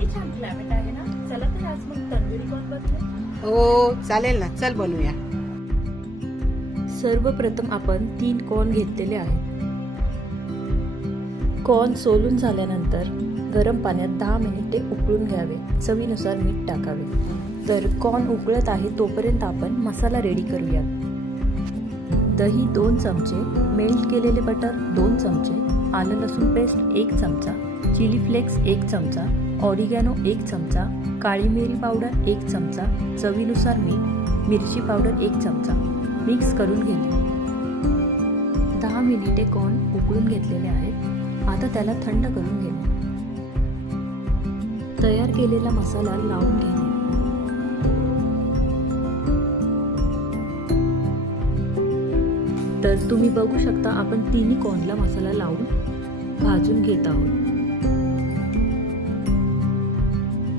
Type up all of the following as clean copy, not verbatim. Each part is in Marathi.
किती छान क्लायमेट आहे ना. चला तर आज मग तंदुरी कॉर्न बनवूया. हो चालेल ना, चल बनवूया. सर्वप्रथम आपण 3 कॉर्न घेतलेले आहेत. कॉर्न सोलून झाल्यानंतर गरम पाण्यात 10 मिनिटे उकळून घ्यावे. चवीनुसार मीठ टाकावे. तर कॉर्न उकळत आहे तोपर्यंत आपण मसाला रेडी करूया. दही 2 चमचे, मेल्ट केलेले बटर 2 चमचे, आलं लसूण पेस्ट 1 चमचा, चिली फ्लेक्स 1 चमचा, ऑरिगॅनो 1 चमचा, काळी मिरी पावडर 1 चमचा, चवीनुसार मीठ, मिरची पावडर 1 चमचा मिक्स करून घेणे. 10 मिनिटे कॉर्न उकळून घेतलेले आहेत. आता त्याला थंड करून घेणे. तयार केलेला मसाला लावून घेणे. तर तुम्ही बघू शकता आपण तिन्ही कॉर्नला मसाला लावून भाजून घेत आहोत.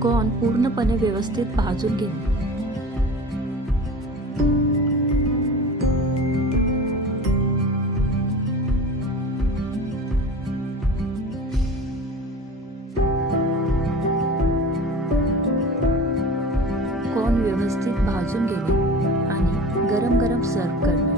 कॉर्न पूर्णपणे व्यवस्थित भाजून घेणे. कॉर्न व्यवस्थित भाजून घेणे आणि गरम गरम सर्व करणे.